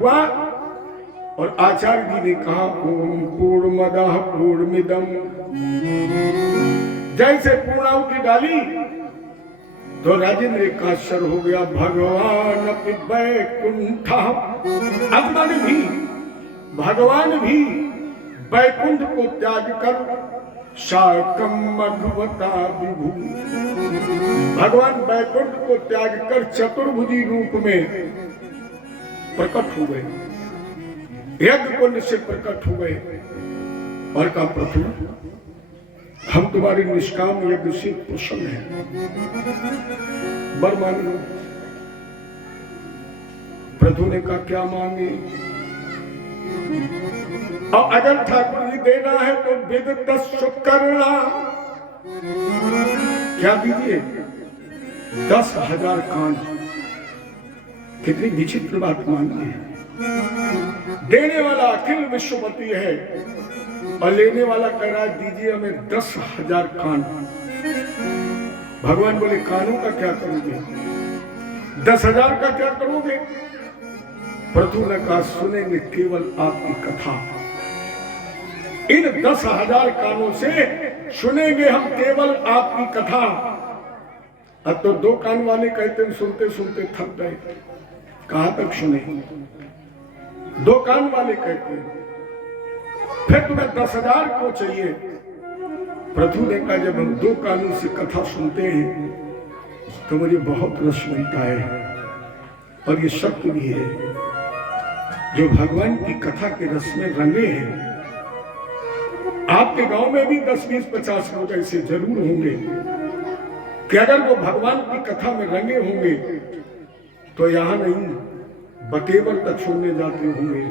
हुआ और आचार्य जी ने कहा ओम पूर्णमदः पूर्णमिदम्, जैसे पूर्णाहुति डाली तो राजेंद्र का सर हो गया भगवान अपि वैकुंठ। अब मन भी भगवान भी वैकुंठ को त्याग कर शाकम मधुवता विभु, भगवान वैकुंठ को त्याग कर चतुर्भुजी रूप में प्रकट हो गए, यज्ञ कुंड से प्रकट हो गए और कहा प्रभु हम तुम्हारे निष्काम यज्ञ से प्रसन्न हैं, वर मांग लो। प्रभु ने कहा क्या मांगे? और अगर ठाकुर जी देना है तो विद करना, क्या दीजिए? 10,000 कान। कितनी विचित्र बात मांगी है। देने वाला अखिल विश्वपति है और लेने वाला कह रहा है दीजिए हमें 10,000 कान। भगवान बोले कानों का क्या करोगे? 10,000 का क्या करोगे? प्रभु ने कहा सुनेंगे केवल आपकी कथा, इन 10,000 कानों से सुनेंगे हम केवल आपकी कथा। अब तो 2 कान वाले कहते हैं सुनते सुनते थक गए, कहां तक सुने? 2 कान वाले कहते हैं फिर तुम्हें 10,000 क्यों चाहिए? प्रभु ने कहा जब हम 2 कानों से कथा सुनते हैं तो मुझे बहुत रस मिलता है और ये सत्य भी है। जो भगवान की कथा के रस में रंगे हैं, आपके गांव में भी 10, 20, 50 लोग ऐसे जरूर होंगे कि अगर वो भगवान की कथा में रंगे होंगे तो यहां नहीं बटेवर तक सुनने जाते होंगे,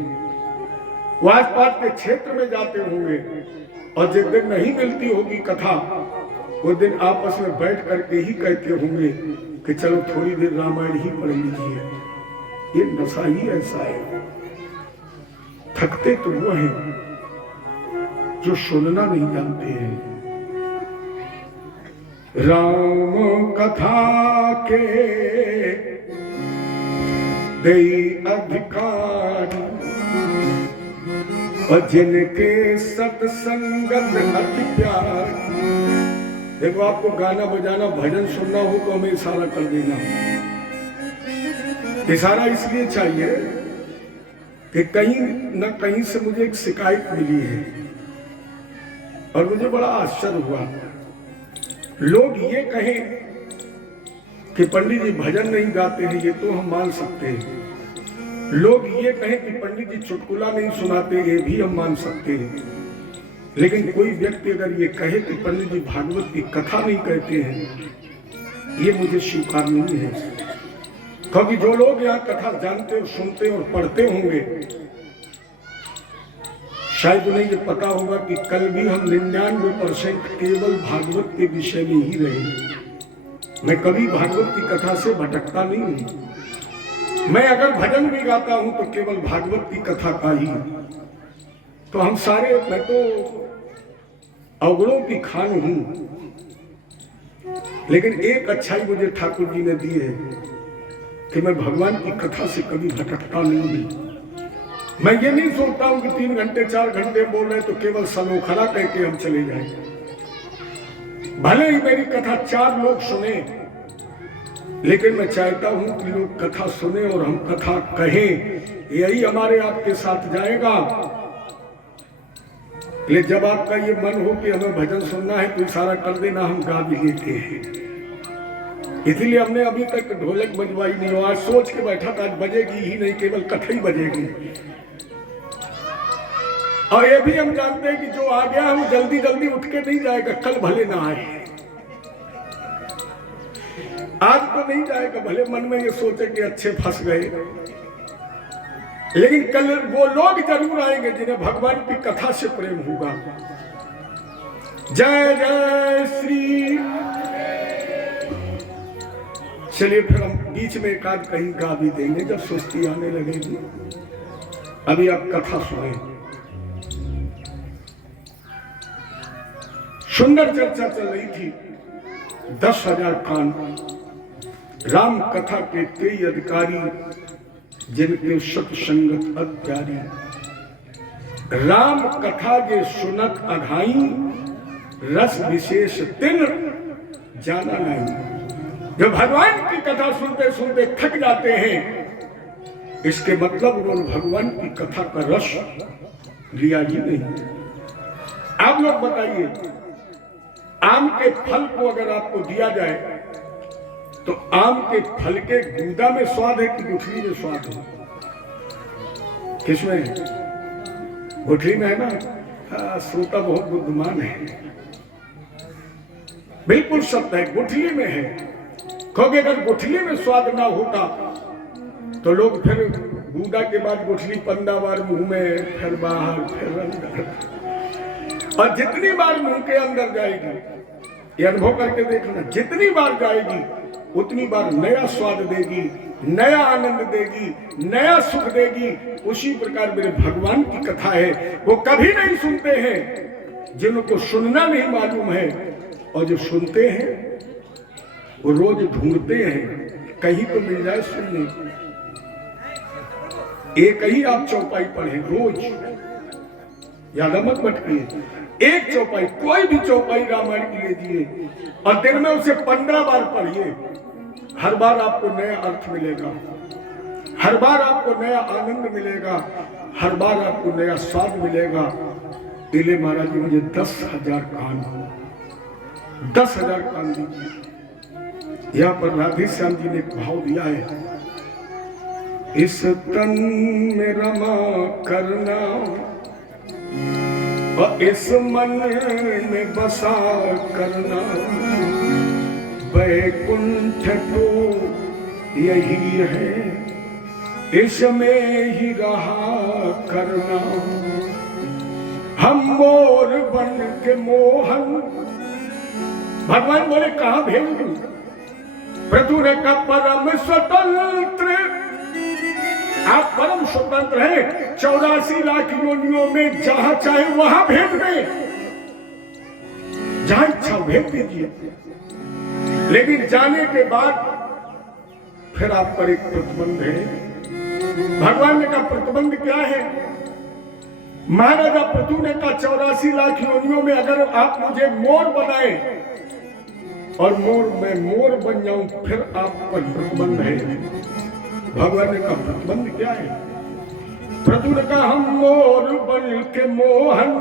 वो आसपास के क्षेत्र में जाते होंगे और जिस दिन नहीं मिलती होगी कथा वो दिन आपस में बैठ करके ही कहते होंगे कि चलो थोड़ी देर रामायण ही पढ़ लीजिए। ये नशा ही ऐसा है। थकते तो वो हैं जो सुनना नहीं जानते हैं। राम कथा के दई अधिकारी और जिनके सत्संगत अति प्यार। देखो आपको गाना बजाना भजन सुनना हो तो हमें इशारा कर देना। इशारा इसलिए चाहिए कि कहीं न कहीं से मुझे एक शिकायत मिली है और मुझे बड़ा आश्चर्य हुआ। लोग ये कहें कि पंडित जी भजन नहीं गाते हैं, ये तो हम मान सकते हैं। लोग ये कहें कि पंडित जी चुटकुला नहीं सुनाते, ये भी हम मान सकते हैं। लेकिन कोई व्यक्ति अगर ये कहे कि पंडित जी भागवत की कथा नहीं कहते हैं, ये मुझे स्वीकार नहीं है। क्योंकि जो लोग यहाँ कथा जानते और सुनते और पढ़ते होंगे शायद उन्हें ये पता होगा कि कल भी हम 99% केवल भागवत के विषय में ही रहे। मैं कभी भागवत की कथा से भटकता नहीं हूं। मैं अगर भजन भी गाता हूं तो केवल भागवत की कथा का ही। तो हम सारे, मैं तो अवगुणों की खान हूं, लेकिन एक अच्छाई मुझे ठाकुर जी ने दी है कि मैं भगवान की कथा से कभी भटकता नहीं हूं। मैं ये नहीं सोचता हूं कि 3 घंटे 4 घंटे बोल रहे तो केवल सलोखला कह के हम चले जाएं। भले ही मेरी कथा 4 लोग सुने, लेकिन मैं चाहता हूं कि लोग कथा सुने और हम कथा कहें। यही हमारे आपके साथ जाएगा। लेकिन जब आपका ये मन हो कि हमें भजन सुनना है तो इशारा कर देना, हम गा भी लेते हैं। इसलिए हमने अभी तक ढोलक बजवाई नहीं हो। आज सोच के बैठा था आज बजेगी ही नहीं, केवल कथा ही बजेगी। और ये भी हम जानते हैं कि जो आ गया वो जल्दी जल्दी उठ के नहीं जाएगा, कल भले ना आए। आज तो नहीं जाएगा, भले मन में ये सोचे कि अच्छे फंस गए, लेकिन कल वो लोग जरूर आएंगे जिन्हें भगवान की कथा से प्रेम होगा। जय जय श्री। चलिए फिर हम बीच में एक आध कहीं गा भी देंगे जब सुस्ती आने लगेगी। अभी आप कथा सुने। सुंदर चर्चा चल रही थी। 10,000 कान। राम कथा के कई अधिकारी जिनके सत्संगत अत्यारी, राम कथा जे सुनत अघाई, रस विशेष तिन जाना नहीं। जो भगवान की कथा सुनते सुनते थक जाते हैं, इसके मतलब उन्होंने भगवान की कथा का रस लिया ही नहीं। आप लोग बताइए, आम के फल को अगर आपको दिया जाए तो आम के फल के गूदा में स्वाद है कि गुठली में स्वाद है? किसमें है? गुठली में है ना। श्रोता बहुत बुद्धिमान है, बिल्कुल सत्य है, गुठली में है। क्योंकि अगर गुठली में स्वाद ना होता तो लोग फिर गूदा के बाद गुठली 15 बार मुंह में, फिर बाहर, फिर अंदर, और जितनी बार मुंह के अंदर जाएगी, ये अनुभव करके देखना, जितनी बार जाएगी उतनी बार नया स्वाद देगी, नया आनंद देगी, नया सुख देगी। उसी प्रकार मेरे भगवान की कथा है, वो कभी नहीं सुनते हैं जिनको सुनना नहीं मालूम है, और जो सुनते हैं वो रोज ढूंढते हैं कहीं तो मिल जाए सुनने। एक ही आप चौपाई पढ़े रोज, ज्यादा मत भटकिए। एक चौपाई, कोई भी चौपाई रामायण की लीजिए और दिन में उसे 15 बार पढ़िए। हर बार आपको नया अर्थ मिलेगा, हर बार आपको नया आनंद मिलेगा, हर बार आपको नया स्वाद मिलेगा। इले महाराज जी मुझे 10,000 कान, 10,000 कान दीजिए। यहाँ पर राधे श्याम जी ने एक भाव दिया है, इस तन में रमा करना और इस मन में बसा करना, वैकुंठ तो यही है, इसमें ही रहा करना। हम मोर बन के मोहन, भगवान बोले कहां भेज दूं? प्रभु ने कहा परम स्वतंत्र, आप परम स्वतंत्र हैं। 84 लाख योनियों में जहां चाहे वहां भेज दें, जहां इच्छा भेज दीजिए। लेकिन जाने के बाद फिर आप पर एक प्रतिबंध है। भगवान ने कहा प्रतिबंध क्या है? महाराजा पृथु ने कहा 84 लाख योनियों में अगर आप मुझे मोर बनाए और मैं मोर बन जाऊं, फिर आप पर प्रतिबंध है। भगवान ने कहा प्रतिबंध क्या है? पृथु ने कहा हम मोर बन के मोहन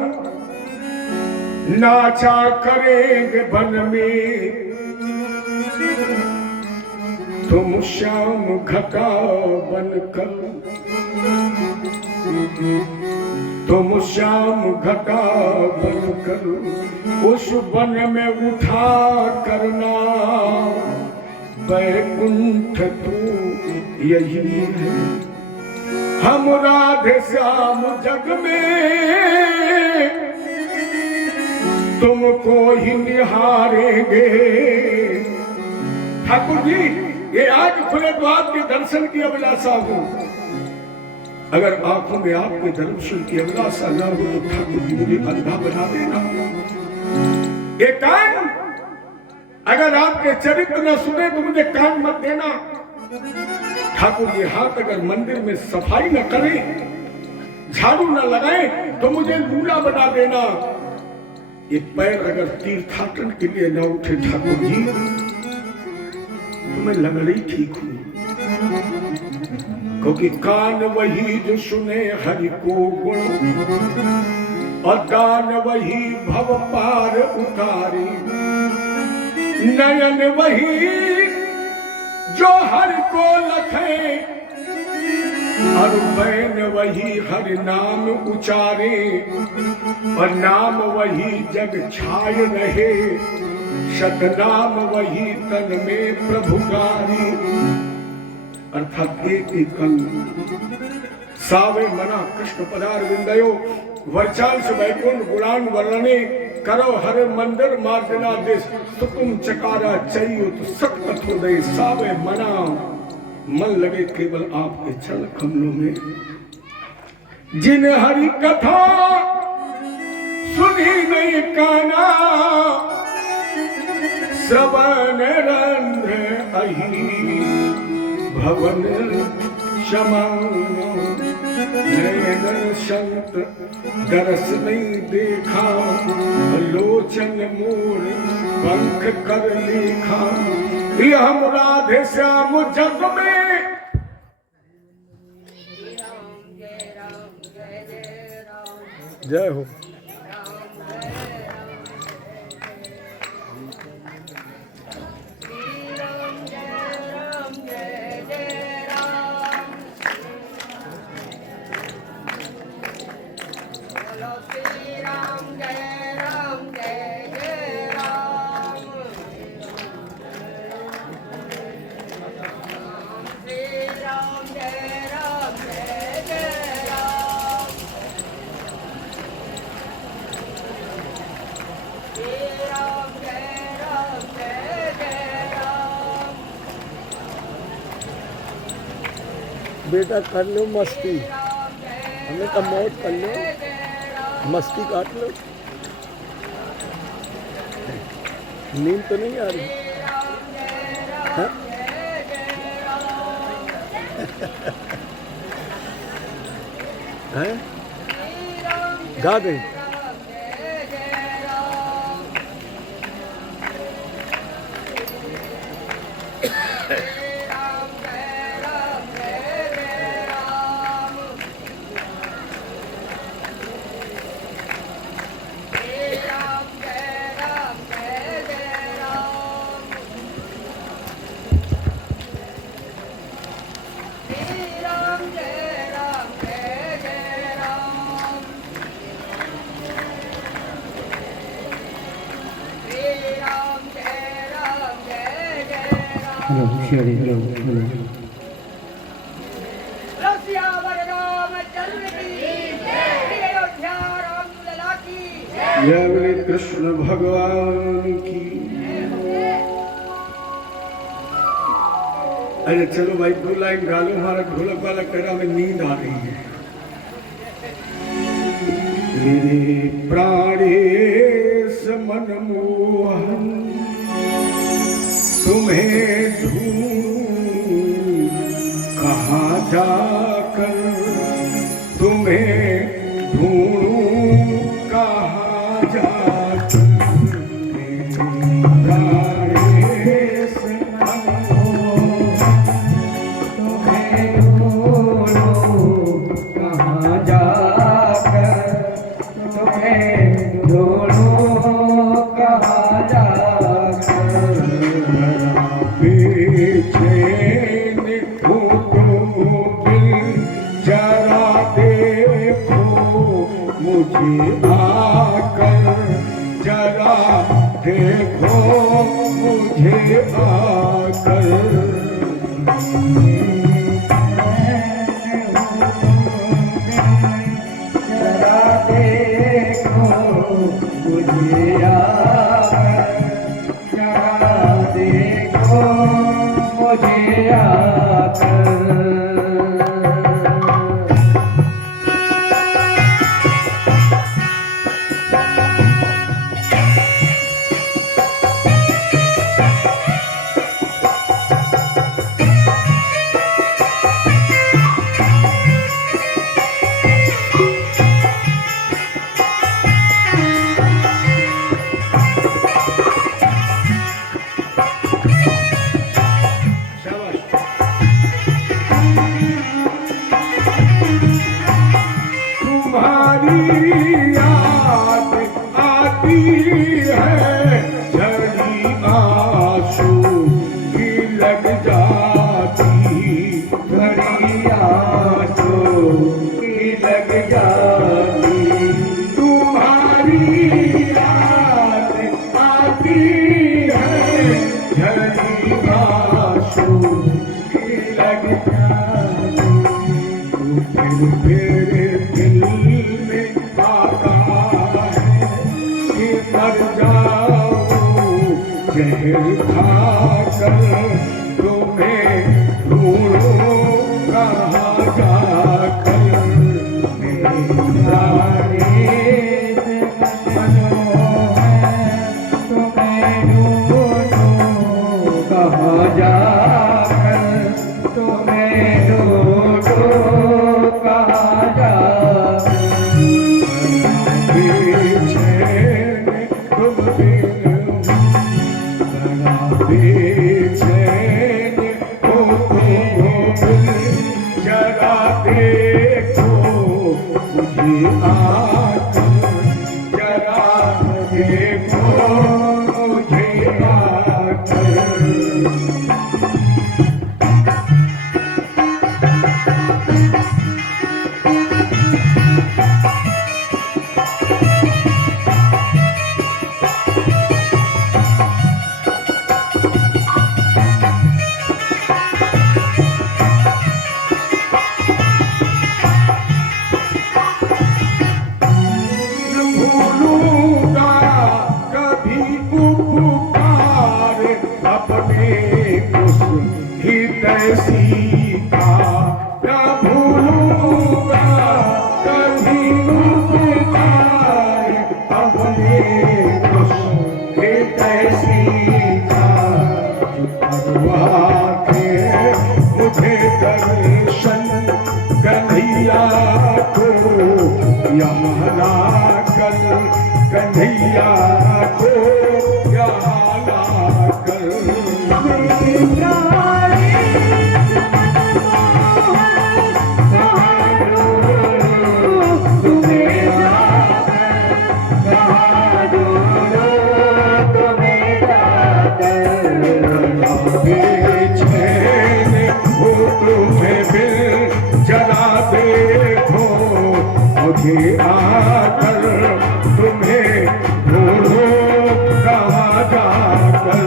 नाचा करेंगे वन में, तुम श्याम घटा बनकर, तुम श्याम घटा बनकर उस वन में उठा करना, वैकुंठ तू यही है। हम राधे श्याम जग में तुमको ही निहारेंगे। ठाकुर जी, ये आज खुले द्वार के दर्शन की अभिलाषा हो। अगर आंखों में आपके दर्शन की अभिलाषा न हो तो ठाकुर जी मुझे अंधा बना देना। ये कान, अगर आपके चरित्र न सुने तो मुझे कान मत देना। ठाकुर जी हाथ अगर मंदिर में सफाई न करें, झाड़ू न लगाए तो मुझे लूला बना देना। ये पैर अगर तीर्थाटन के लिए न उठे ठाकुर जी तो मैं लगड़ी ठीक हूं। क्योंकि कान वही जो सुने हरि को गुण, और दान वही भव पार उतारे, नयन वही जो हरि को लखे, और बैन वही हरि नाम उचारे, और नाम वही जग छाय रहे, सतनाम वही तन में प्रभुकारी। अर्थात एक ही कंद सावे मना कृष्ण पदार विंदयो, वर्चांश वैकुंठ गुणान वर्णने, करो हर मंदिर मार्जना देश, तुम चकारा चैयुत सत कथोदय, सावे मना मन लगे केवल आपके चल कमलों में। जिन हरि कथा सुनी नहीं काना, श्रवण रंध्र अही भवन क्षमा नयन संत दरस नहीं देखा, लोचन मोर पंख कर लेखा। हम राधे श्याम जग में जय हो। बेटा कर लो मस्ती, हमने कहा मौत कर लो, मस्ती काट लो। नींद तो नहीं आ रही हाँ? हैं? गा दें। जय बोले कृष्ण भगवान की। अरे चलो भाई 2 लाइन गा लो, हमारा ढोलक वाला कह रहा हमें नींद आ रही है। मेरे प्राणेश मनमोहन तुम्हें ढूंढ कहाँ जाकर, तुम्हें ढूंढूं कहाँ जाकर। प्राणेश मनमोहन तुम्हें ढूंढूं कहाँ जाकर, तुम्हें ढूंढूं कहाँ जाकर। बेचैन हूँ तुम जरा देखो मुझे आकर, जरा देखो मुझे आकर। जरा देखो मुझे आकर, जरा देखो मुझे आकर। मेरे दिल में आता है कि मर जाऊं जहर खाकर, तुम्हें ढूंढूं कहाँ जाकर। तुम्हें ढूंढूं कहाँ जाकर, तुम्हें ढूंढूं देखो मुझे आकर, जरा देखो मुझे आकर। मुझे दर्शन कन्हैया को यहाँ लाकर, कन्हैया को यहाँ लाकर। मुझे आकर तुम्हें ढूंढो कहाँ जाकर।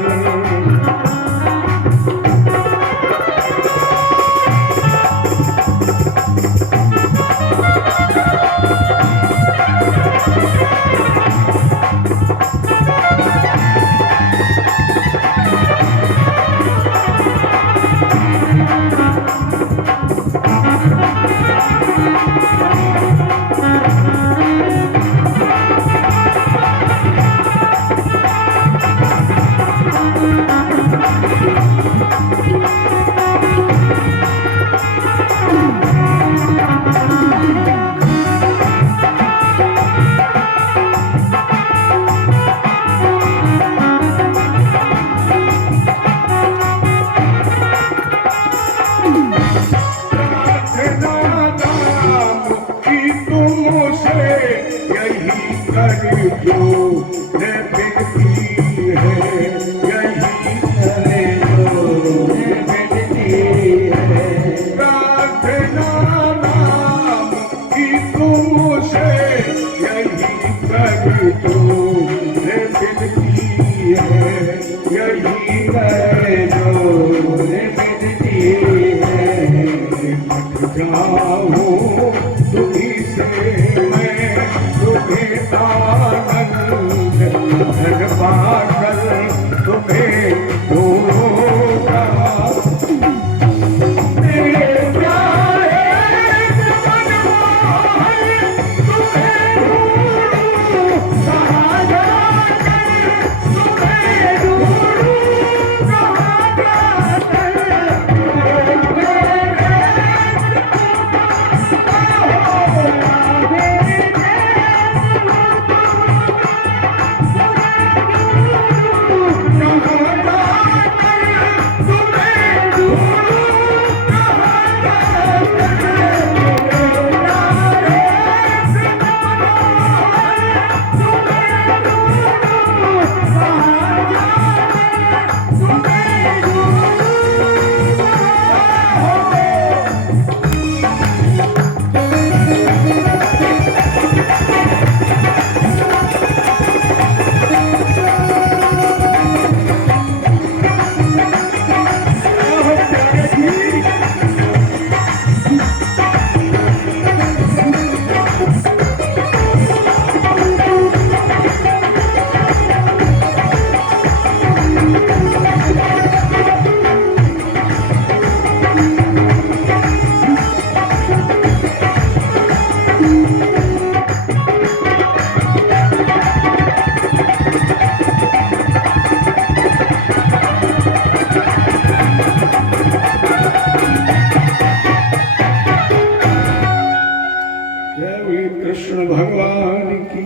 कृष्ण भगवान की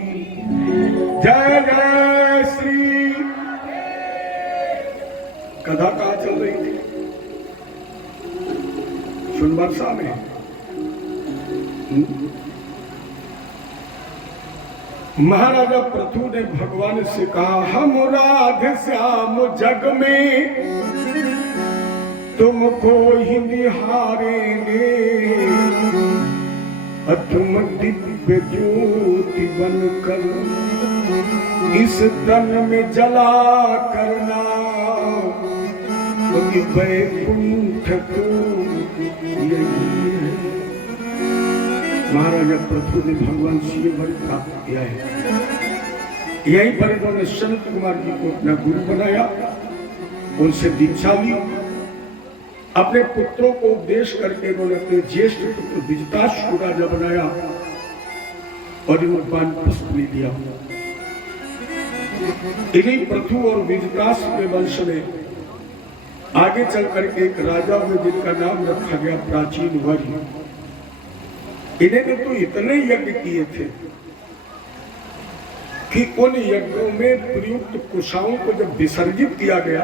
जय जय श्री। कथा कहाँ चल रही थी? सुनबरसा में महाराजा पृथु ने भगवान से कहा, हम राधे श्याम जग में तुमको ही निहारेंगे, तुम दिव्य ज्योति बनकर इस तन में जला करना, क्योंकि वैकुंठ तो यही है। महाराजा पृथु ने भगवान शिव पर प्राप्त किया है। यहीं पर इन्होंने संत कुमार जी को अपना गुरु बनाया, उनसे दीक्षा ली, अपने पुत्रों को उपदेश करके इन्होंने अपने ज्येष्ठ पुत्र विजताश को राजा बनाया और इन्होंने वानप्रस्थ ले दिया। इन्हीं पृथु और विजताश के वंश में आगे चल करके एक राजा हुए जिनका नाम रखा गया प्राचीन वर्य। इन्हें तो इतने यज्ञ किए थे कि उन यज्ञों में प्रयुक्त कुशाओं को जब विसर्जित किया गया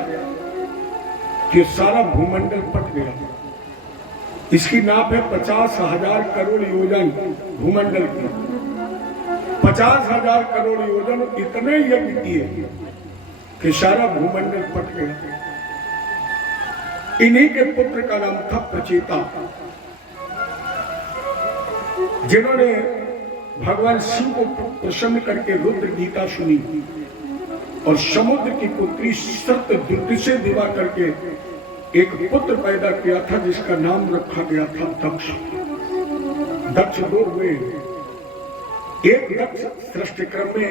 कि सारा भूमंडल पट गया। इसकी नाप है 50,000 करोड़ योजन भूमंडल की। 50,000 करोड़ योजन इतने यज्ञ किए कि सारा भूमंडल पट गया। इन्हीं के पुत्र का नाम था प्रचेता, जिन्होंने भगवान शिव को प्रसन्न करके रुद्र गीता सुनी और समुद्र की पुत्री सत्यद्युति से विवाह करके एक पुत्र पैदा किया था जिसका नाम रखा गया था दक्ष। दक्ष दो हुए, एक दक्ष सृष्टि क्रम में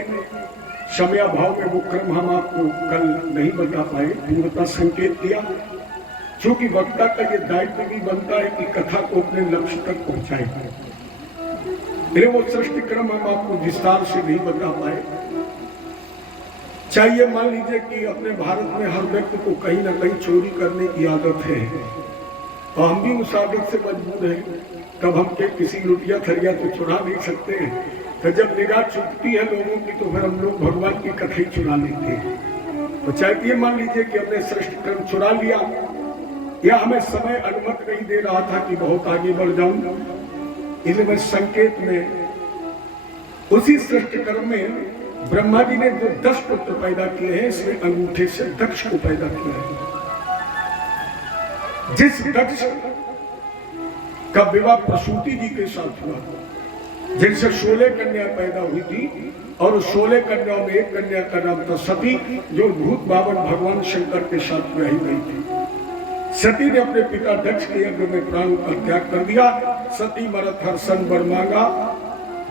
समयाभाव में वो क्रम हम आपको कल नहीं बता पाए, पूर्णता संकेत दिया। चूंकि वक्ता का ये दायित्व भी बनता है कि कथा को अपने लक्ष्य तक पहुंचाए, वो सृष्टि क्रम हम आपको विस्तार से नहीं बता पाए। चाहिए मान लीजिए कि अपने भारत में हर व्यक्ति को कहीं ना कहीं चोरी करने की आदत है और हम भी उस आदत से मजबूर हैं, तब हम के किसी लुटिया थरिया तो चुरा नहीं सकते हैं। तो जब निगाह चुकती है लोगों की तो फिर हम लोग भगवान की कथा ही चुरा लेते हैं। तो चाहिए मान लीजिए कि हमने सृष्टि क्रम चुरा लिया या हमें समय अनुमति नहीं दे रहा था कि बहुत आगे बढ़ जाऊं, इसलिए मैं संकेत में उसी सृष्टि क्रम में ब्रह्मा जी ने जो 10 पुत्र पैदा किए हैं, इसमें अंगूठे से दक्ष को पैदा किया है। जिस दक्ष का विवाह प्रसूति जी के साथ हुआ, जिनसे 16 कन्या पैदा हुई थी और 16 कन्याओं में एक कन्या का नाम था सती, जो भूत बावन भगवान शंकर के साथ रही गई थी। सती ने अपने पिता दक्ष के यज्ञ में प्राण का त्याग कर दिया। सती मरत हर सन वर मांगा,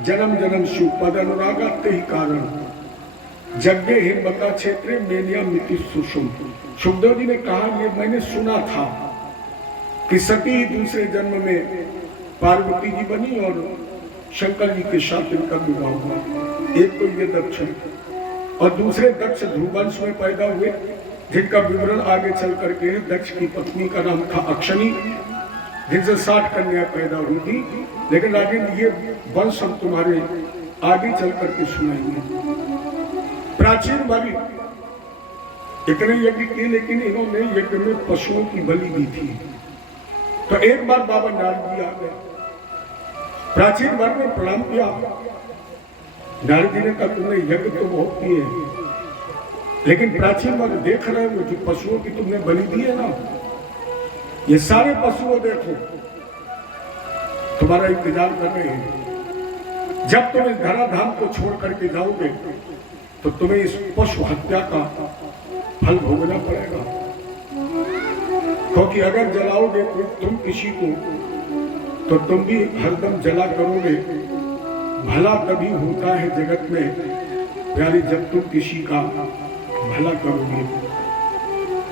जन्म जन्म सुपद अनुरागा, तेहि कारण जग्गे हिमबता क्षेत्र मेनिया मिति सुषुम। सुखदेव जी ने कहा, ये मैंने सुना था कि सती दूसरे जन्म में पार्वती जी बनी और शंकर जी के साथ इनका विवाह हुआ। एक तो ये दक्ष है और दूसरे दक्ष ध्रुवंश में पैदा हुए, जिनका विवरण आगे चल करके है। दक्ष की पत्नी का नाम था अक्षनी, जिनसे 60 कन्या पैदा हुई थी। लेकिन आगे ये वंश हम तुम्हारे आगे चल करके सुनाएंगे। प्राचीन वाली इतने यज्ञ किए, लेकिन इन्होंने यज्ञ में पशुओं की बलि दी थी। तो एक बार बाबा नारद जी आ गए, प्राचीन वर्ग में प्रणाम किया। नारद जी ने कहा, तुमने यज्ञ तो बहुत किए, लेकिन प्राचीन वर्ग देख रहे हो जो पशुओं की तुमने बलि दी है ना, ये सारे पशुओं देखो तुम्हारा इंतजार कर रहे हैं। जब तुम इस धराधाम को छोड़ करके जाओगे तो तुम्हें इस पशु हत्या का फल भोगना पड़ेगा। क्योंकि अगर जलाओगे तो तुम किसी को, तो तुम भी हरदम जला करोगे। भला तभी होता है जगत में प्यारी, जब तुम किसी का भला करोगे।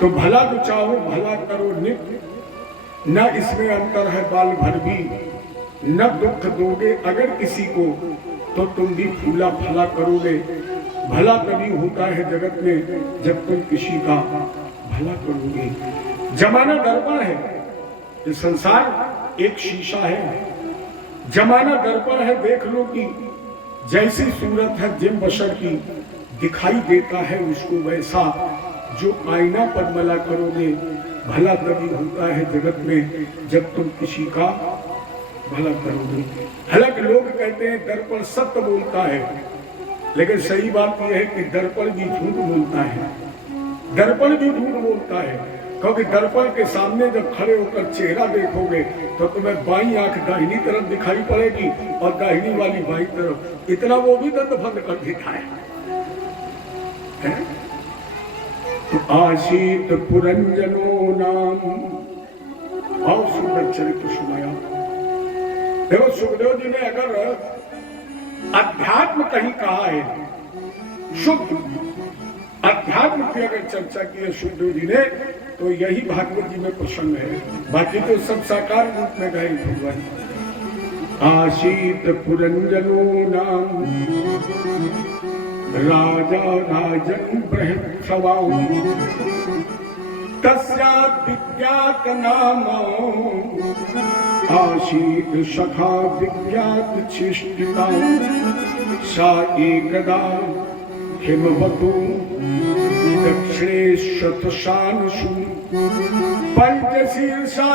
तो भला जो चाहो भला करो नित्य, न इसमें अंतर है बाल भर भी, न दुख दोगे अगर किसी को, तो तुम भी फूला फला करोगे। भला तभी होता है जगत में जब तुम किसी का भला करोगे। जमाना दर्पण है, ये संसार एक शीशा है। जमाना दर्पण है, देख लो कि जैसी सूरत है जिन बशर की, दिखाई देता है उसको वैसा जो आईना पर मला करोगे। भला तभी होता है जगत में जब तुम किसी का भला करोगे। हालांकि लोग कहते हैं दर्पण सत्य बोलता है, लेकिन सही बात यह है कि दर्पण भी झूठ बोलता है। दर्पण भी झूठ बोलता है, क्योंकि दर्पण के सामने जब खड़े होकर चेहरा देखोगे तो तुम्हें बाईं आंख दाहिनी तरफ दिखाई पड़ेगी और दाहिनी वाली बाईं तरफ। इतना वो भी दंड बंद कर देता है। तो आशीत पुरंजनो नाम, और सुंदर चरित्र सुनाया। देखो सुखदेव जी ने अगर अध्यात्म कहीं कहा है, शुद्ध अध्यात्म की अगर चर्चा की है सुखदेव जी ने, तो यही भागवत जी में प्रसंग है। बाकी तो सब साकार रूप में गए भगवान। आशीत पुरंजनो नाम राजा राजन बृहत्सवाम तस्या विज्ञात नाम आशीत सखा विज्ञात छिष्टिता सा एकदा हिमवतु दक्षिणे शतशानुषु पंचशीर्षा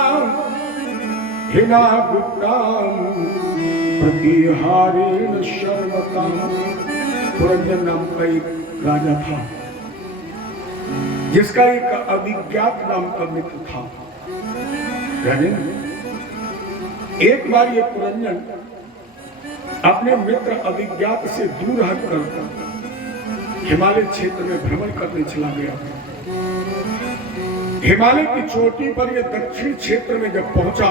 हिना गुप्ताम प्रतिहारेण शर्वताम। पुरंजन नाम का एक राजा था जिसका एक अभिज्ञात नाम का मित्र था। एक बार ये पुरंजन अपने मित्र अभिज्ञात से दूर हटकर हिमालय क्षेत्र में भ्रमण करने चला गया। हिमालय की चोटी पर यह दक्षिण क्षेत्र में जब पहुंचा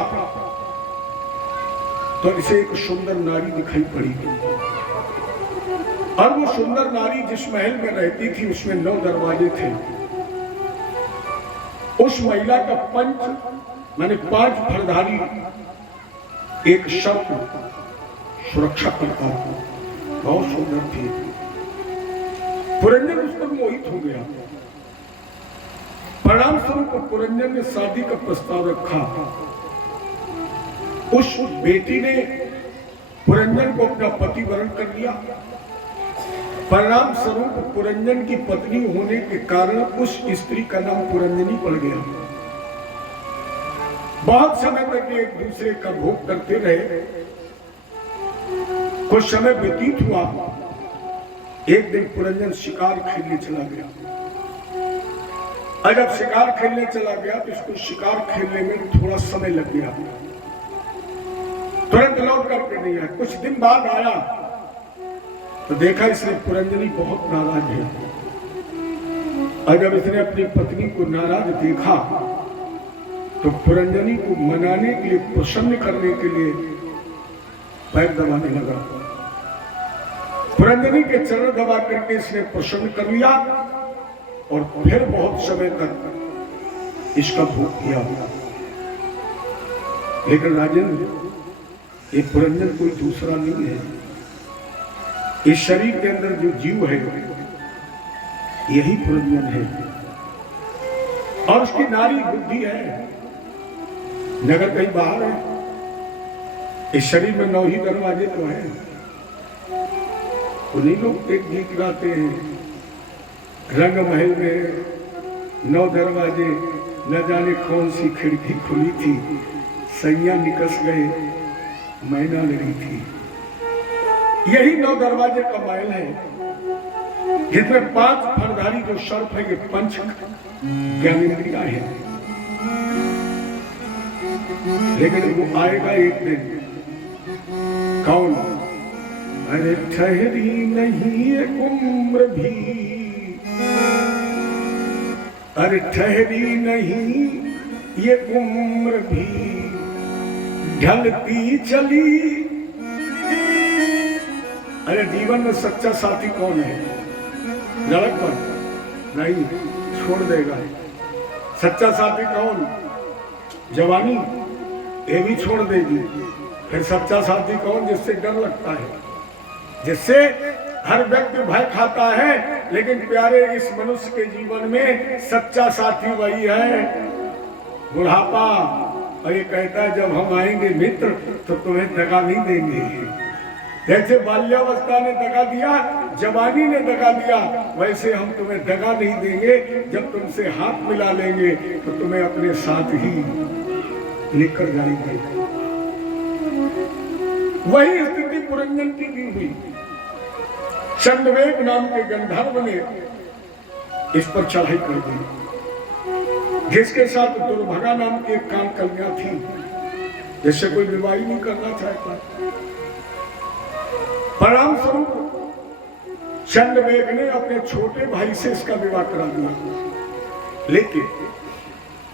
तो इसे एक सुंदर नारी दिखाई पड़ी, और वो सुंदर नारी जिस महल में रहती थी उसमें 9 दरवाजे थे। उस महिला का पंच माने 5 फरधारी एक शर्त सुरक्षा करता था। बहुत सुंदर थी। पुरंजन उस पर मोहित हो गया। परिणाम स्वरूप पुरंजन ने शादी का प्रस्ताव रखा। उस बेटी ने पुरंजन को अपना पति वरण कर लिया। परिणाम स्वरूप पुरंजन की पत्नी होने के कारण उस स्त्री का नाम पुरंजनी पड़ गया। बहुत समय तक एक दूसरे का भोग करते रहे। कुछ समय व्यतीत हुआ। एक दिन पुरंजन शिकार खेलने चला गया। और जब शिकार खेलने चला गया तो इसको शिकार खेलने में थोड़ा समय लग गया। तुरंत लौट करके नहीं आया। कुछ दिन बाद आया तो देखा इसने पुरंजनी बहुत नाराज है। और जब इसने अपनी पत्नी को नाराज देखा तो पुरंजनी को मनाने के लिए, प्रसन्न करने के लिए पैर दबाने लगा। पुरंजनी के चरण दबा करके इसने प्रसन्न कर लिया और फिर बहुत समय तक इसका भोग किया। लेकिन राजेंद्र, ये पुरंजन कोई दूसरा नहीं है। इस शरीर के अंदर जो जीव है यही पुरंजन है, और उसकी नारी बुद्धि है। नगर कहीं बाहर है। इस शरीर में 9 ही दरवाजे तो हैं। उन्हीं लोग एक गीत गाते हैं, रंग महल में 9 दरवाजे, न जाने कौन सी खिड़की खुली थी, सैया निकस गए, मैना लगी थी। यही 9 दरवाजे का महल है, जिसमें 5 फरधारी जो सर्प है, ये पंच ज्ञानेंद्रिया है। लेकिन वो आएगा एक दिन। कौन? अरे ठहरी नहीं एक उम्र भी, अरे ठहरी नहीं ये उम्र भी, ढलती चली। अरे जीवन में सच्चा साथी कौन है? लड़कपन नहीं, छोड़ देगा। सच्चा साथी कौन? जवानी, ये भी छोड़ देगी। फिर सच्चा साथी कौन? जिससे डर लगता है, जिससे हर व्यक्ति भय खाता है। लेकिन प्यारे, इस मनुष्य के जीवन में सच्चा साथी वही है बुढ़ापा। और ये कहता है जब हम आएंगे मित्र तो तुम्हें दगा नहीं देंगे। जैसे बाल्यावस्था ने दगा दिया, जवानी ने दगा दिया, वैसे हम तुम्हें दगा नहीं देंगे। जब तुमसे हाथ मिला लेंगे तो तुम्हें अपने साथ ही लेकर जाएंगे। वही स्थिति पुरंजन की भी हुई। चंद्रवेग नाम के गंधर्व ने इस पर चढ़ाई कर दी, जिसके साथ दुर्भगा नाम की एक कान कन्या थी, जिससे कोई विवाह नहीं करना चाहता। परिणाम स्वरूप चंद्रवेग ने अपने छोटे भाई से इसका विवाह करा दिया, लेकिन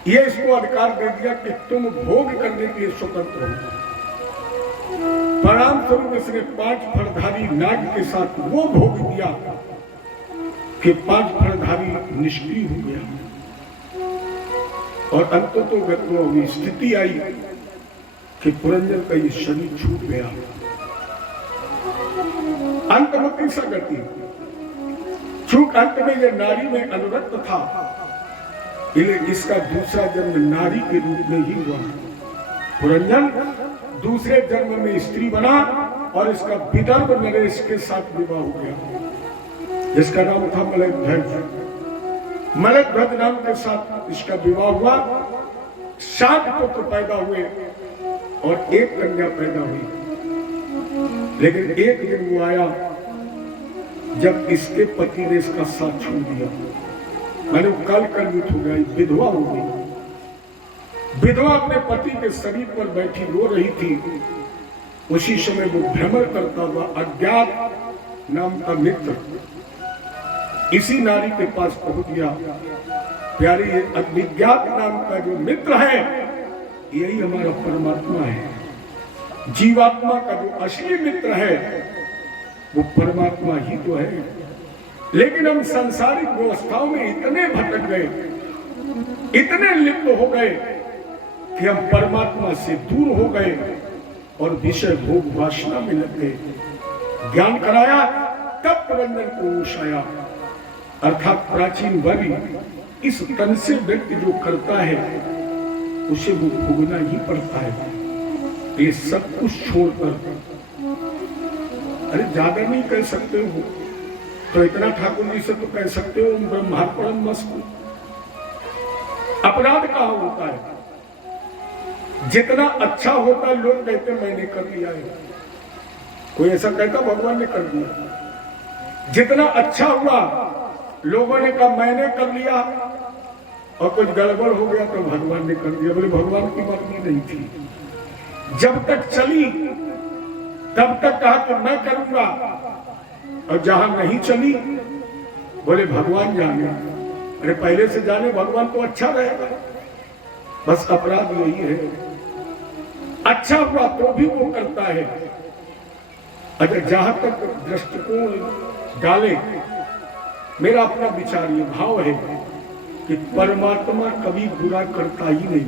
यह इसको अधिकार दे दिया कि तुम भोग करने के लिए स्वतंत्र हो। परिणाम स्वरूप इसने 5 फलधारी नाग के साथ वो भोग दिया कि 5 फलधारी निष्क्रिय हो गया, और अंततोगत्वा स्थिति आई कि पुरंजन का ये शरीर छूट गया। अंतमति सा गति, चूंकि अंत में यह नारी में अनुरक्त था, इसका दूसरा जन्म नारी के रूप में ही हुआ। पुरंजन दूसरे जन्म में स्त्री बना और इसका विदर्भ नरेश के साथ विवाह हो गया, जिसका नाम था मलयध्वज। मलयध्वज नाम के साथ इसका विवाह हुआ। 7 पुत्र पैदा हुए और 1 कन्या पैदा हुई। लेकिन एक दिन वो आया जब इसके पति ने इसका साथ छोड़ दिया, मैंने काल कलयुग हो गया, विधवा हो गई। विधवा अपने पति के शरीर पर बैठी रो रही थी। उसी समय वो भ्रमण करता हुआ अज्ञात नाम का मित्र इसी नारी के पास पहुंच गया। प्यारी, अज्ञात नाम का जो मित्र है, यही हमारा परमात्मा है। जीवात्मा का जो असली मित्र है वो परमात्मा ही तो है। लेकिन हम सांसारिक व्यवस्थाओं में इतने भटक गए, इतने लिप्त हो गए कि हम परमात्मा से दूर हो गए और विषय भोग वासना में लग गए। ज्ञान कराया तब पुरंजन को होश आया, अर्थात प्राचीन वरी इस तन से व्यक्ति जो करता है उसे वो भोगना ही पड़ता है। ये सब कुछ छोड़कर, अरे ज्यादा नहीं कह सकते हो तो इतना ठाकुर जी से तो कह सकते हो, ब्रह्मार्पणम मस्तु। अपराध कहाँ होता है? जितना अच्छा होता लोग कहते मैंने कर लिया है, कोई ऐसा कहता भगवान ने कर दिया। जितना अच्छा हुआ लोगों ने कहा मैंने कर लिया, और कुछ गड़बड़ हो गया तो भगवान ने कर दिया। बोले भगवान की मर्जी नहीं थी। जब तक चली तब तक कहा कि मैं करूंगा, और जहां नहीं चली बोले भगवान जाने। अरे पहले से जाने भगवान तो अच्छा रहेगा। बस अपराध यही है, अच्छा हुआ तो भी वो करता है। अगर जहां तक दृष्टिकोण डाले, मेरा अपना विचार ये भाव है कि परमात्मा कभी बुरा करता ही नहीं।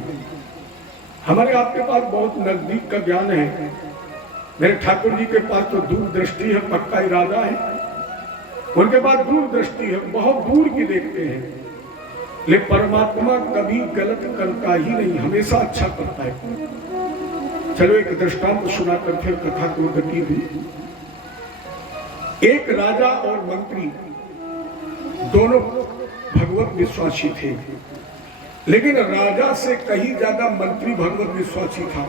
हमारे आपके पास बहुत नजदीक का ज्ञान है, मेरे ठाकुर जी के पास तो दूरदृष्टि है, पक्का इरादा है। उनके पास दूरदृष्टि है, बहुत दूर की देखते हैं। लेकिन परमात्मा कभी गलत करता ही नहीं, हमेशा अच्छा करता है। चलो एक दृष्टांत सुनाकर फिर कथा को गति हुई। एक राजा और मंत्री दोनों भगवत विश्वासी थे, लेकिन राजा से कहीं ज्यादा मंत्री भगवत विश्वासी था।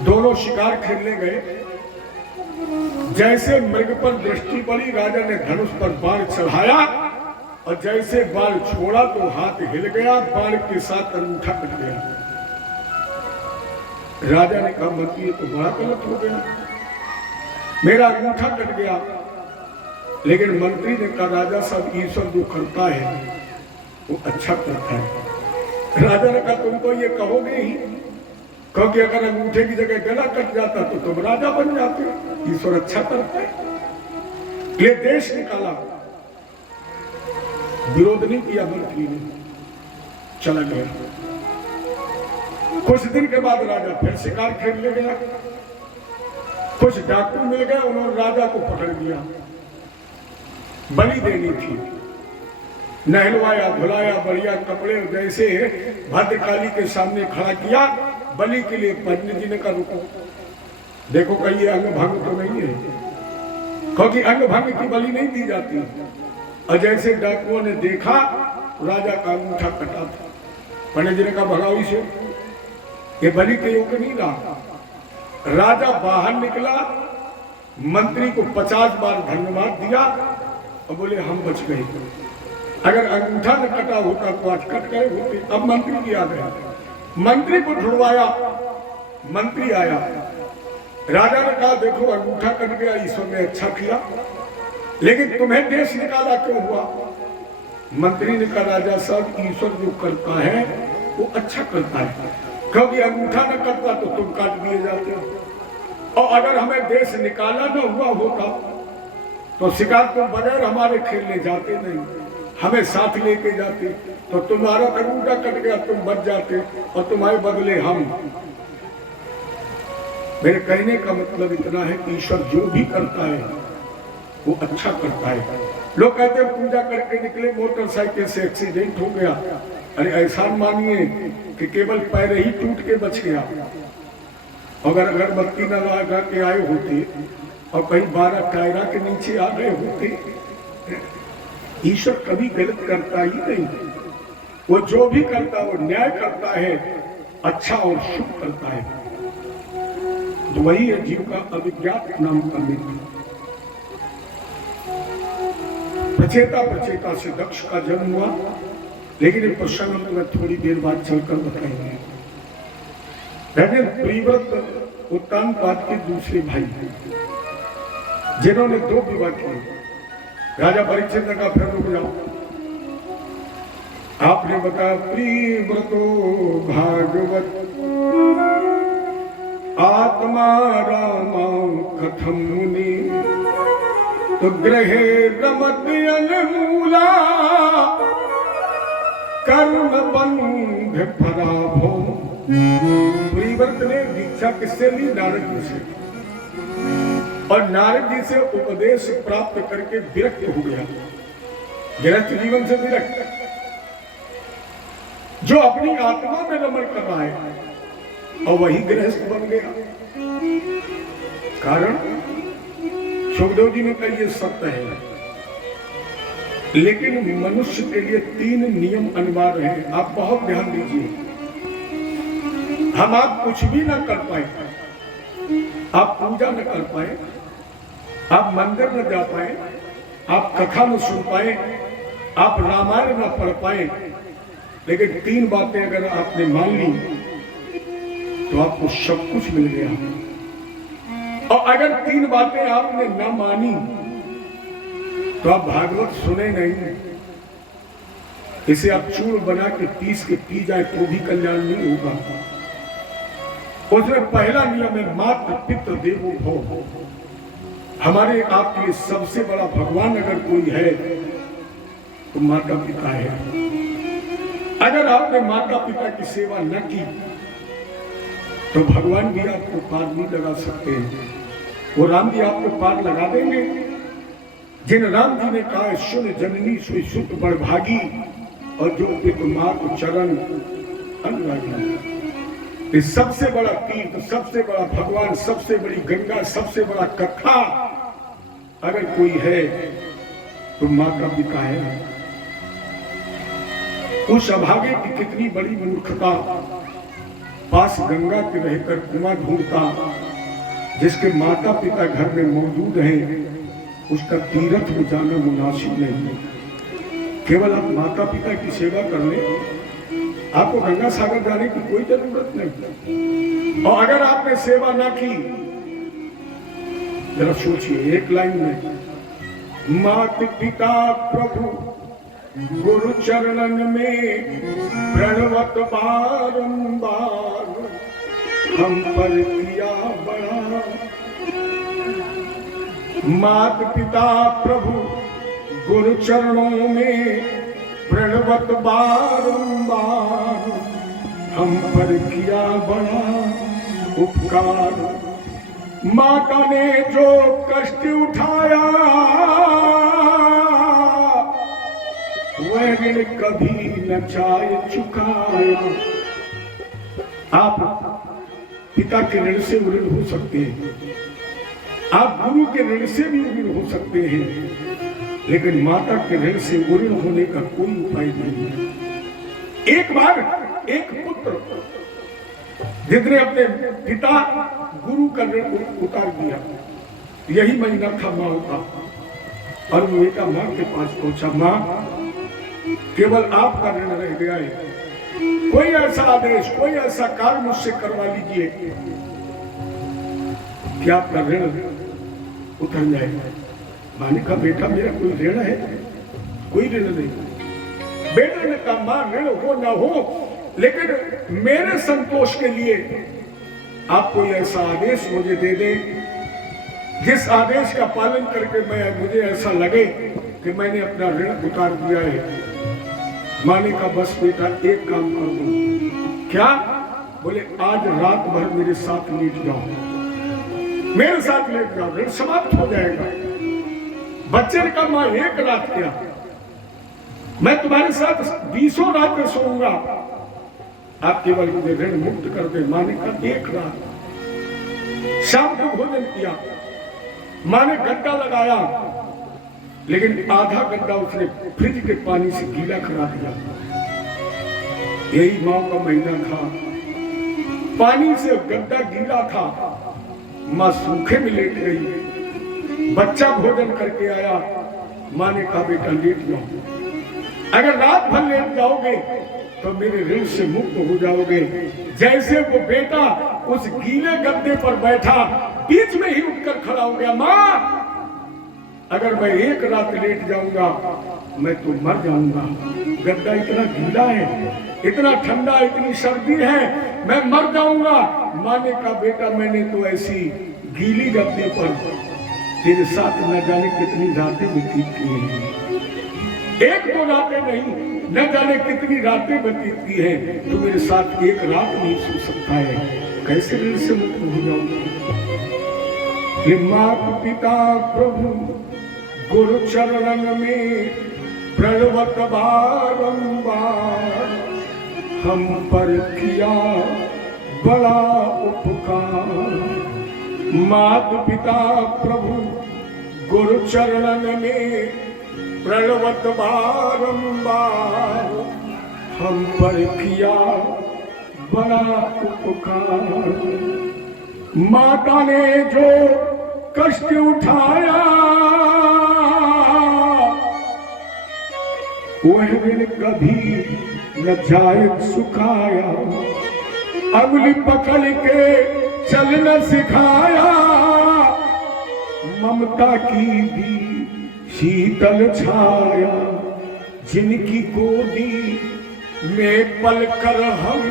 दोनों शिकार खेलने गए। जैसे मृग पर दृष्टि पड़ी, राजा ने धनुष पर बाण चढ़ाया और जैसे बाण छोड़ा तो हाथ हिल गया, बाण के साथ अंगूठा कट गया। राजा ने कहा मंत्री ये तो बड़ा गलत हो गया, मेरा अंगूठा कट गया। लेकिन मंत्री ने कहा राजा साहब ईश्वर जो करता है वो अच्छा करता है। राजा ने कहा तुम तो ये कहोगे ही, क्योंकि अगर अंगूठे की जगह गला कट जाता तो तुम राजा बन जाते। ईश्वर अच्छा करता है। ये देश निकाला, विरोध नहीं किया, मंत्री ने चला गया। कुछ दिन के बाद राजा फिर शिकार खेलने गया। कुछ डाकू मिल गए, उन्होंने राजा को पकड़ लिया। बलि देनी थी, नहलवाया धुलाया, बढ़िया कपड़े जैसे भद्रकाली के सामने खड़ा किया बलि के लिए। पंडित जी ने कहा रुको, देखो कहीं अंग भंग तो नहीं है, क्योंकि अंग भंग की बलि नहीं दी जाती। और जैसे डाकुओं ने देखा राजा का अंगूठा कटा था। पंडित जी ने कहा भगाओ इसे, ये बलि के योग्य नहीं रहा। राजा बाहर निकला, मंत्री को 50 बार धन्यवाद दिया और बोले हम बच गए। अगर अंगूठा न कटा होता तो आज कट गए होते। अब मंत्री भी आ गया, मंत्री को ढूंढवाया, मंत्री आया, राजा ने कहा देखो अंगूठा कट गया, ईश्वर ने अच्छा किया, लेकिन तुम्हें देश निकाला क्यों हुआ? मंत्री ने कहा राजा साहब ईश्वर जो करता है वो अच्छा करता है, कभी अंगूठा न करता तो तुम काट दिए जाते हो, और अगर हमें देश निकाला न हुआ होता तो शिकार तुम बगैर हमारे खेलने जाते नहीं, हमें साथ लेके जाते, तो तुम्हारा अंगूठा कट गया तुम बच जाते और तुम्हारे बदले हम। मेरे कहने का मतलब इतना है कि ईश्वर जो भी करता है वो अच्छा करता है। लोग कहते हैं पूजा करके निकले, मोटरसाइकिल से एक्सीडेंट हो गया, अरे ऐसा मानिए कि केवल पैर ही टूट के बच गया, अगर अगरबत्ती न लगा के आए होते और कहीं 12 टायरा के नीचे आ गए होते। ईश्वर कभी गलत करता ही नहीं, वो जो भी करता है वो न्याय करता है, अच्छा और शुभ करता है। तो वही है जीव का अविज्ञात नाम का मित्र। प्रचेता प्रचेता से दक्ष का जन्म हुआ, लेकिन ये प्रसंग में थोड़ी देर बाद चलकर बताएंगे। प्रियव्रत उत्तानपाद के दूसरे भाई जिन्होंने 2 विवाह किए। राजा परीक्षित ने कहा फिर रुक जाओ, आपने बताया प्रियव्रतो भागवत आत्मा रामा कथम मुनि, तो ग्रहे रमत अनमूला कर्म बंध पराभो। प्रियव्रत ने दीक्षा किससे ली? नारद जी से, और नारद जी से उपदेश प्राप्त करके विरक्त हो गया, गृहस्थ जीवन से विरक्त, जो अपनी आत्मा में रमण कर रहा है और वही गृहस्थ बन गया। कारण सुखदेव जी ने कहा यह सत्य है, लेकिन मनुष्य के लिए 3 नियम अनिवार्य हैं। आप बहुत ध्यान दीजिए। हम आप कुछ भी ना कर पाए, आप पूजा न कर पाए, आप मंदिर न जा पाए, आप कथा न सुन पाए, आप रामायण न पढ़ पाए, लेकिन 3 बातें अगर आपने मान ली तो आपको सब कुछ मिल गया। और अगर 3 बातें आपने न मानी तो आप भागवत सुने नहीं। इसे आप चूर्ण बना के पीस के पी जाए तो भी कल्याण नहीं होगा। उसमें पहला नियम है मातृ पितृ देवो भव। हमारे आपके लिए सबसे बड़ा भगवान अगर कोई है तो माता पिता है। अगर आपने माता पिता की सेवा न की तो भगवान भी आपको पार नहीं लगा सकते। वो राम जी आपको पार लगा देंगे। जिन राम जी ने कहा सुन जननी सुई सुत बड़भागी, और जो पिता मां को चरण अनुरागी। इस सबसे बड़ा तीर्थ, सबसे बड़ा भगवान, सबसे बड़ी गंगा, सबसे बड़ा कथा अगर कोई है तो माता पिता है। उस अभागे की कितनी बड़ी मूर्खता, पास गंगा के रहकर कुआं ढूंढता, जिसके माता पिता घर में मौजूद हैं, उसका तीर्थ में जाना मुनासिब नहीं। केवल आप माता पिता की सेवा कर ले, आपको गंगा सागर जाने की कोई जरूरत नहीं। और अगर आपने सेवा ना की, जरा सोचिए एक लाइन में, माता पिता प्रभु गुरु चरणन में प्रणवत बारंबार, हम पर किया बड़ा। माता पिता प्रभु गुरु चरणों में प्रणवत बारंबार, हम पर किया बड़ा उपकार। माता ने जो कष्ट उठाया वह ऋण कभी न चाहे चुकाया। आप पिता के ऋण से ऋण हो सकते हैं, आप गुरु के ऋण से भी ऋण हो सकते हैं, लेकिन माता के ऋण से ऋण होने का कोई उपाय नहीं है। एक बार एक पुत्र जितने अपने पिता गुरु का ऋण उतार दिया। यही महीना था माँ का, और वो बेटा माँ के पास पहुंचा, माँ केवल आपका ऋण रह गया है, कोई ऐसा आदेश, कोई ऐसा कार्य मुझसे करवा लीजिए कि आपका ऋण उतर जाए। माँ ने कहा बेटा मेरा कोई ऋण है? कोई ऋण नहीं। बेटा ने कहा माँ ऋण हो ना हो, लेकिन मेरे संतोष के लिए आप कोई ऐसा आदेश मुझे दे दे जिस आदेश का पालन करके मुझे ऐसा लगे कि मैंने अपना ऋण उतार दिया है। माँ ने कहा बस बेटा एक काम कर दो। क्या? बोले आज रात भर मेरे साथ लेट जाओ, मेरे साथ लेट जाओ, ऋण समाप्त हो जाएगा। बच्चे ने कहा माँ एक रात क्या, मैं तुम्हारे साथ 20 रात सोऊंगा, आप केवल मुझे ऋण मुक्त कर दे। माँ ने कहा एक रात। शाम को भोजन किया, माँ ने गड्ढा लगाया, लेकिन आधा गड्ढा उसने फ्रिज के पानी से गीला करा दिया। यही माँ का महीना था, पानी से गड्ढा गीला था, माँ सूखे में लेट गई। बच्चा भोजन करके आया, माँ ने कहा बेटा लेट जाओ, अगर रात भर लेट जाओगे तो मेरे ऋण से मुक्त हो जाओगे। जैसे वो बेटा उस गीले गद्दे पर बैठा, बीच में ही उठकर खड़ा हो गया, माँ अगर मैं एक रात लेट जाऊंगा मैं तो मर जाऊंगा, गद्दा इतना गीला है, इतना ठंडा, इतनी सर्दी है, मैं मर जाऊंगा। माँ ने कहा बेटा मैंने तो ऐसी गीली गद्दे पर तेरे साथ न जाने कितनी रातें व्यतीत की हैं, एक दो रातें नहीं, न जाने कितनी रातें व्यतीत की हैं, तो मेरे साथ एक रात नहीं सो सकता है, कैसे ऋण से मुक्त हो जाऊंगा। माता पिता प्रभु गुरु चरणन में प्रणवत बारंबार, हम पर किया बड़ा उपकार। माता पिता प्रभु गुरु चरणन में प्रणवत बारंबार, हम पर किया बड़ा उपकार। माता ने जो कष्ट उठाया वह ऋण कभी न जाए सुखाया, अंगुली पकड़ के चलना सिखाया, ममता की दी शीतल छाया, जिनकी गोदी में पलकर हम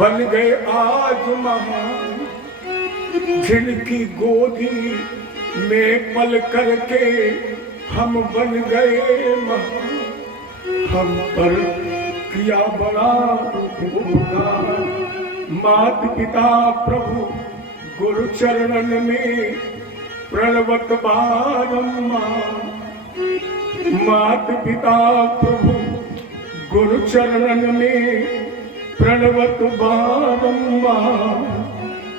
बन गए आज महान, जिनकी गोदी में पल करके हम बन गए महान, हम पर किया बड़ा उपकार। माता पिता प्रभु गुरु चरणन में प्रणवत बारंबार, माता पिता प्रभु गुरु चरणन में प्रणवत बारंबार,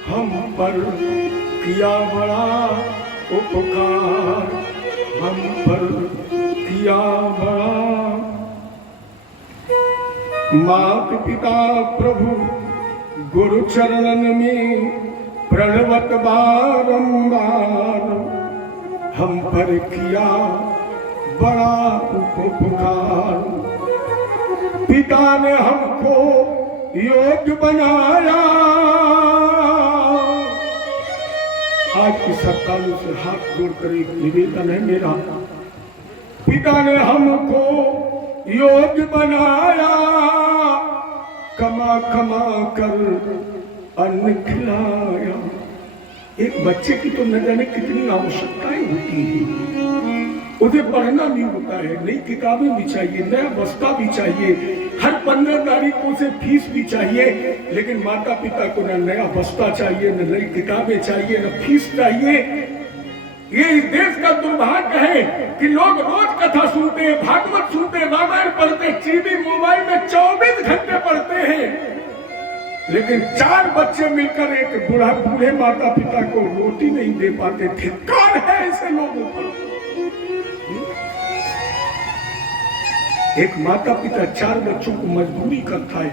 हम पर किया बड़ा उपकार, हम पर किया बड़ा। माता पिता प्रभु गुरु चरणन में प्रणवत बारंबार, हम पर किया बड़ा उपकार। पिता ने हमको योग्य बनाया, आज की सरकारों से हाथ जोड़कर एक निवेदन है मेरा, पिता ने हमको योग्य बनाया, कमा कमा कर अन्न खिलाया। एक बच्चे की तो न जाने कितनी आवश्यकताएं होती हैं, उसे पढ़ना भी होता है, नई किताबें भी चाहिए, नया बस्ता भी चाहिए, हर 15 तारीख को उसे फीस भी चाहिए, लेकिन माता पिता को न नया बस्ता चाहिए, न नई किताबें चाहिए, न फीस चाहिए। ये इस देश का दुर्भाग्य है कि लोग रोज कथा सुनते हैं, भागवत सुनते हैं, रामायण पढ़ते हैं, टीवी मोबाइल में 24 घंटे पढ़ते हैं, लेकिन 4 बच्चे मिलकर एक बूढ़े माता पिता को रोटी नहीं दे पाते। धिक्कार है ऐसे लोगों पर। एक माता पिता 4 बच्चों को मजबूरी करता है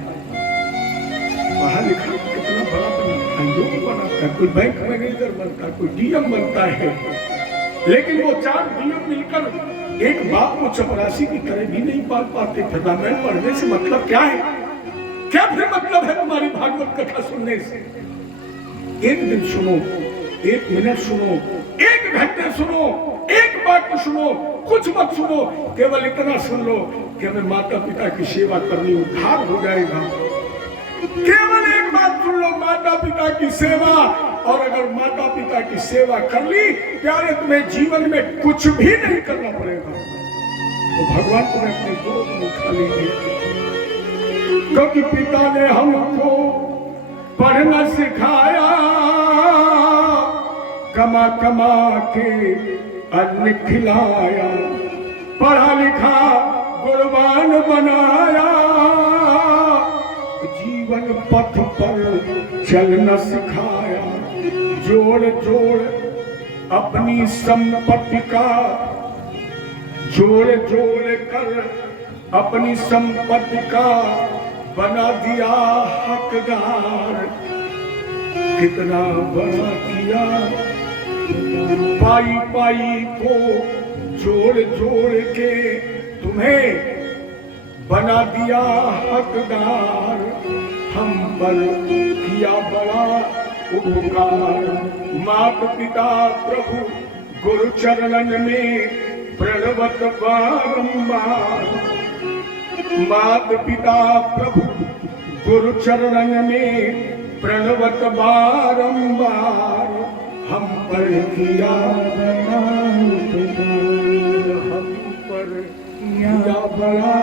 पढ़ा लिखा कितना बड़ा बनता है, योग बनाता है, कोई बैंक मैनेजर बनता है, कोई डीएम बनता है, लेकिन वो 4 डीएम मिलकर एक बाप को चपरासी की तरह भी नहीं पाल पाते। फिर रामायण पढ़ने से मतलब क्या है? क्या फिर मतलब है तुम्हारी भागवत कथा सुनने से? एक दिन सुनो, 1 मिनट सुनो, 1 घंटे सुनो, 1 वाक्य सुनो, कुछ मत सुनो, केवल इतना सुन लो कि हमें माता पिता की सेवा करनी, उद्धार हो जाएगा। केवल एक बात सुन लो, माता पिता की सेवा। और अगर माता पिता की सेवा कर ली प्यारे, तुम्हें जीवन में कुछ भी नहीं करना पड़ेगा, तो भगवान तुम्हें अपने गोद में उठा लेंगे। क्योंकि पिता ने हमको पढ़ना सिखाया, कमा कमा के अन्न खिलाया, पढ़ा लिखा गुणवान बनाया, जीवन पथ पर चलना सिखाया। जोड़ जोड़ अपनी संपत्ति का, जोड़ जोड़ कर अपनी संपत्ति का बना दिया हकदार। कितना बड़ा किया, पाई पाई को जोड़ जोड़ के तुम्हें बना दिया हकदार। हम पर किया बड़ा उपकार, मात पिता प्रभु गुरु चरणन में प्रणवत बारंबार। मात पिता प्रभु गुरु चरणन में प्रणवत बारंबार। हम पर किया बड़ा उपकार, हम पर किया बड़ा